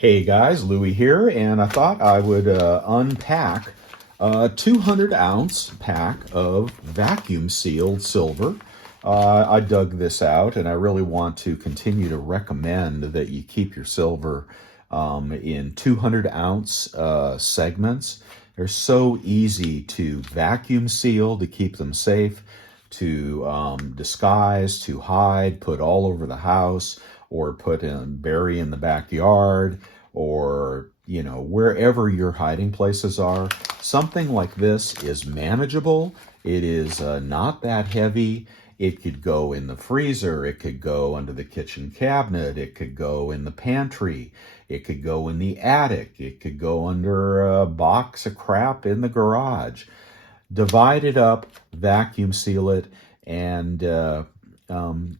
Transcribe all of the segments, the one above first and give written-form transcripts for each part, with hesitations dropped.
Hey guys, Louie here, and I thought I would unpack a 200-ounce pack of vacuum sealed silver. I dug this out, and I really want to continue to recommend that you keep your silver in 200-ounce segments. They're so easy to vacuum seal to keep them safe, to disguise, to hide, put all over the house, or bury in the backyard, or wherever your hiding places are. Something like this is manageable. It is not that heavy. It could go in the freezer. It could go under the kitchen cabinet. It could go in the pantry. It could go in the attic. It could go under a box of crap in the garage. Divide it up, vacuum seal it, and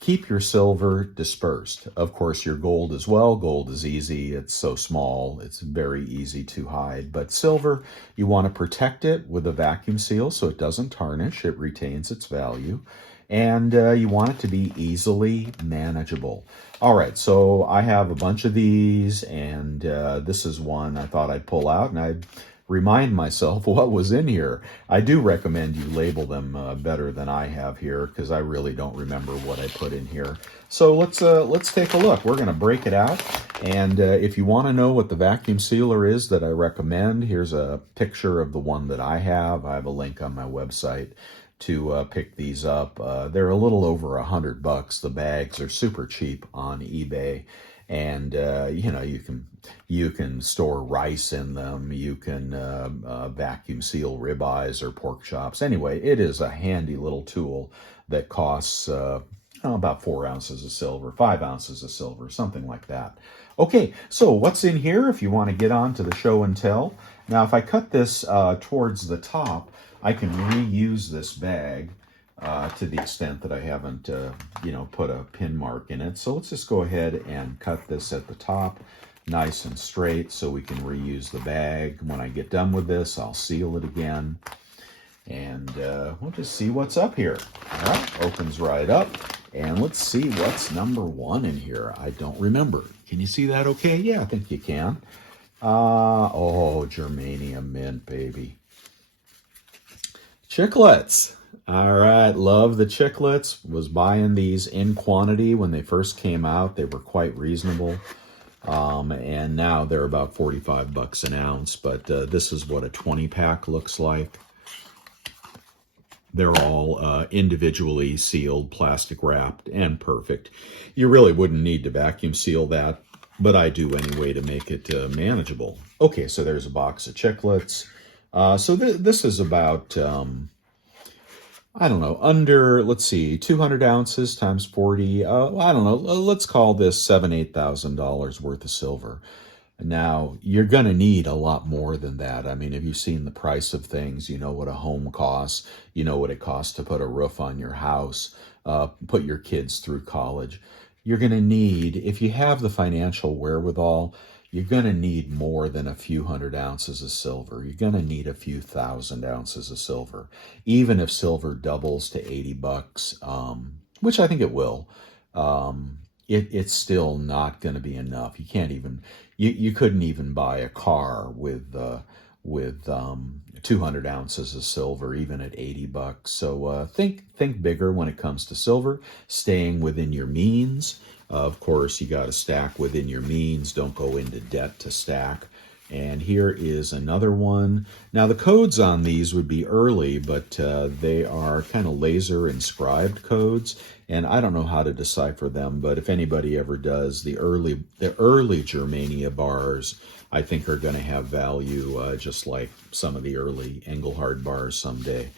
keep your silver dispersed. Of course, your gold as well. Gold is easy. It's so small. It's very easy to hide. But silver, you want to protect it with a vacuum seal so it doesn't tarnish. It retains its value. And you want it to be easily manageable. All right, so I have a bunch of these, and this is one I thought I'd pull out, and I'd remind myself what was in here. I do recommend you label them better than I have here, because I really don't remember what I put in here. So let's take a look. We're going to break it out, and if you want to know what the vacuum sealer is that I recommend, here's a picture of the one that I have. I have a link on my website to pick these up. They're a little over $100. The bags are super cheap on eBay. And you can store rice in them. You can vacuum seal ribeyes or pork chops. Anyway, it is a handy little tool that costs about 4 ounces of silver, 5 ounces of silver, something like that. Okay, so what's in here if you want to get on to the show and tell? Now, if I cut this towards the top, I can reuse this bag to the extent that I haven't, put a pin mark in it. So let's just go ahead and cut this at the top, nice and straight, so we can reuse the bag. When I get done with this, I'll seal it again, and we'll just see what's up here. All right, opens right up, and let's see what's number one in here. I don't remember. Can you see that okay? Yeah, I think you can. Oh, germanium mint, baby. Chiclets. All right, love the chiclets. Was buying these in quantity when they first came out. They were quite reasonable. And now they're about 45 bucks an ounce, but this is what a 20-pack looks like. They're all individually sealed, plastic wrapped, and perfect. You really wouldn't need to vacuum seal that, but I do anyway to make it manageable. Okay, so there's a box of chiclets. So this is about... I don't know, let's see, 200 ounces times 40, I don't know, let's call this $8,000 worth of silver. Now, you're going to need a lot more than that. I mean, have you seen the price of things? You know what a home costs. You know what it costs to put a roof on your house, put your kids through college. You're going to need, if you have the financial wherewithal, you're going to need more than a few hundred ounces of silver. You're going to need a few thousand ounces of silver. Even if silver doubles to 80 bucks, which I think it will, it's still not going to be enough. You can't even, you couldn't even buy a car with 200 ounces of silver, even at 80 bucks. So think bigger when it comes to silver, staying within your means. Of course, you got to stack within your means. Don't go into debt to stack. And here is another one. Now, the codes on these would be early, but they are kind of laser inscribed codes. And I don't know how to decipher them, but if anybody ever does, the early Germania bars, I think are going to have value, just like some of the early Engelhard bars someday.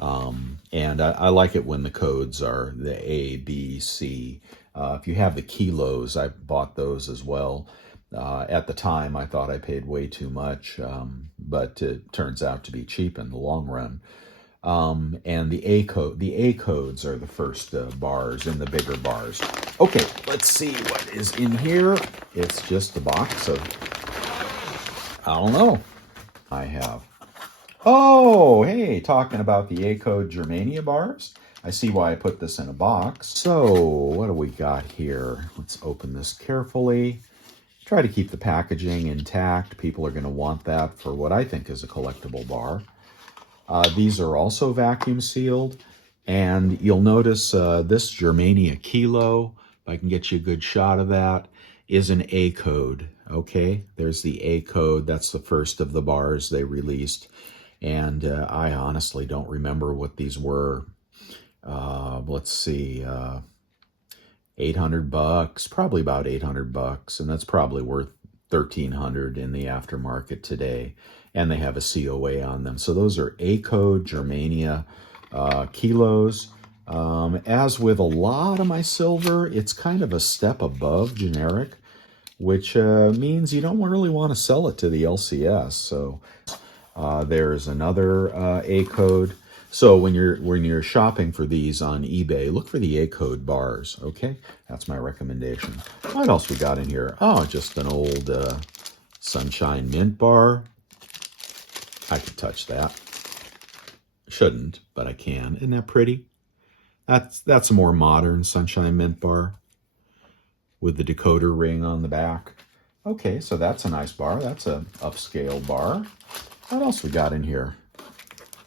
And I like it when the codes are the A, B, C. If you have the kilos, I bought those as well. At the time, I thought I paid way too much, but it turns out to be cheap in the long run. And the A codes are the first bars in the bigger bars. Okay, let's see what is in here. It's just a box of, I don't know, I have. Oh, hey, talking about the A code Germania bars. I see why I put this in a box. So what do we got here? Let's open this carefully. Try to keep the packaging intact. People are going to want that for what I think is a collectible bar. These are also vacuum sealed. And you'll notice this Germania Kilo, if I can get you a good shot of that, is an A code. Okay, there's the A code. That's the first of the bars they released. And I honestly don't remember what these were. Let's see, $800, probably about $800, and that's probably worth $1,300 in the aftermarket today. And they have a COA on them. So those are A code Germania kilos. As with a lot of my silver, it's kind of a step above generic, which means you don't really want to sell it to the LCS. So there's another A code. So when you're shopping for these on eBay, look for the A code bars. Okay, that's my recommendation. What else we got in here? Oh, just an old Sunshine Mint bar. I could touch that. Shouldn't, but I can. Isn't that pretty? That's a more modern Sunshine Mint bar with the decoder ring on the back. Okay, so that's a nice bar. That's an upscale bar. What else we got in here?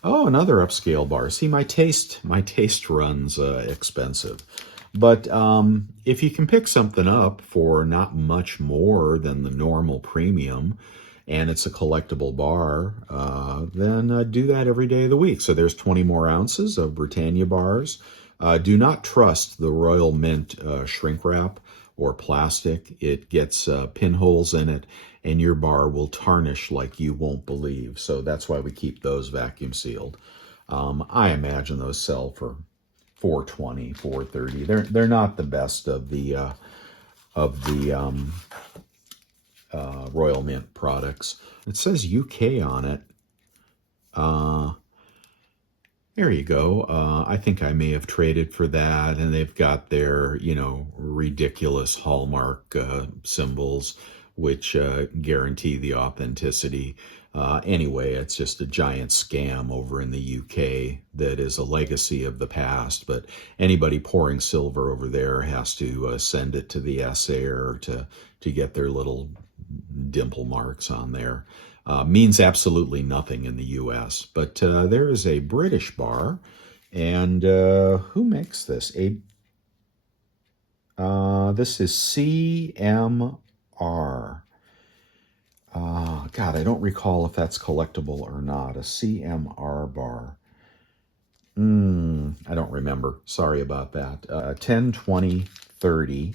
Oh, another upscale bar. See, my taste runs expensive. But if you can pick something up for not much more than the normal premium, and it's a collectible bar, then do that every day of the week. So there's 20 more ounces of Britannia bars. Do not trust the Royal Mint shrink wrap or plastic. It gets pinholes in it, and your bar will tarnish like you won't believe. So that's why we keep those vacuum sealed. I imagine those sell for $420, $430. They're not the best of the Royal Mint products. It says UK on it. There you go. I think I may have traded for that, and they've got their, ridiculous Hallmark symbols, which guarantee the authenticity. Anyway, it's just a giant scam over in the UK that is a legacy of the past, but anybody pouring silver over there has to send it to the assayer to get their little dimple marks on there. Means absolutely nothing in the US, but there is a British bar, and who makes this? This is CMR. God, I don't recall if that's collectible or not. A CMR bar. I don't remember. Sorry about that. 10, 20, 30,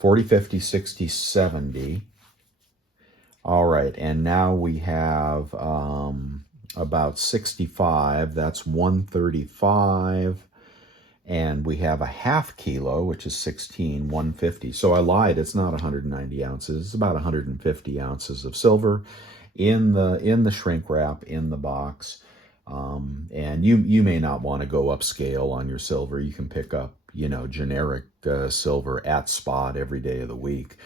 40, 50, 60, 70. All right, and now we have about 65. That's 135. And we have a half kilo, which is 16, 150. So I lied, it's not 190 ounces. It's about 150 ounces of silver in the shrink wrap, in the box. And you may not want to go upscale on your silver. You can pick up, generic silver at spot every day of the week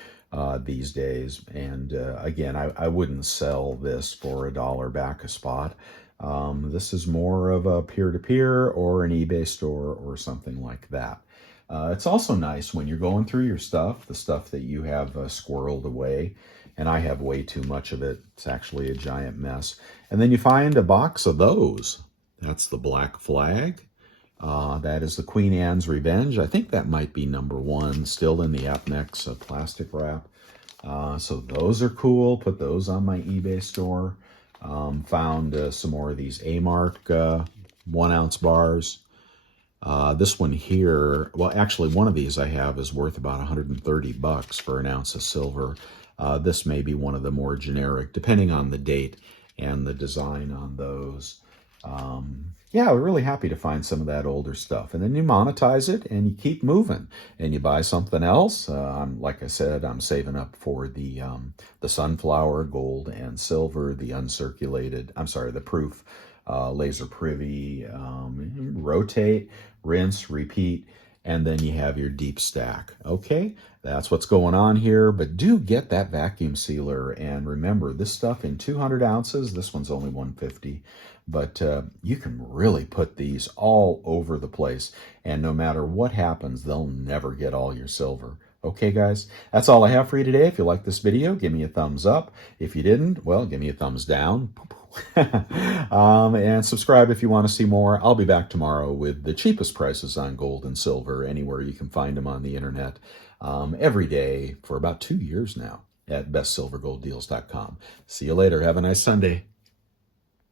these days. And again, I wouldn't sell this for $1 back a spot. This is more of a peer-to-peer or an eBay store or something like that. It's also nice when you're going through your stuff, the stuff that you have squirreled away, and I have way too much of it. It's actually a giant mess. And then you find a box of those. That's the Black Flag. That is the Queen Anne's Revenge. I think that might be #1, still in the Apnex plastic wrap. So those are cool. Put those on my eBay store. Found some more of these A-Mark 1 ounce bars. This one here, well, actually one of these I have is worth about $130 for an ounce of silver. This may be one of the more generic, depending on the date and the design on those. Yeah, we're really happy to find some of that older stuff. And then you monetize it and you keep moving and you buy something else. Like I said, I'm saving up for the sunflower, gold and silver, the the proof, laser privy, rotate, rinse, repeat, and then you have your deep stack. Okay, that's what's going on here, but do get that vacuum sealer. And remember, this stuff in 200 ounces, this one's only 150. But you can really put these all over the place. And no matter what happens, they'll never get all your silver. Okay, guys, that's all I have for you today. If you like this video, give me a thumbs up. If you didn't, well, give me a thumbs down. And subscribe if you want to see more. I'll be back tomorrow with the cheapest prices on gold and silver anywhere you can find them on the internet every day for about 2 years now at bestsilvergolddeals.com. See you later. Have a nice Sunday.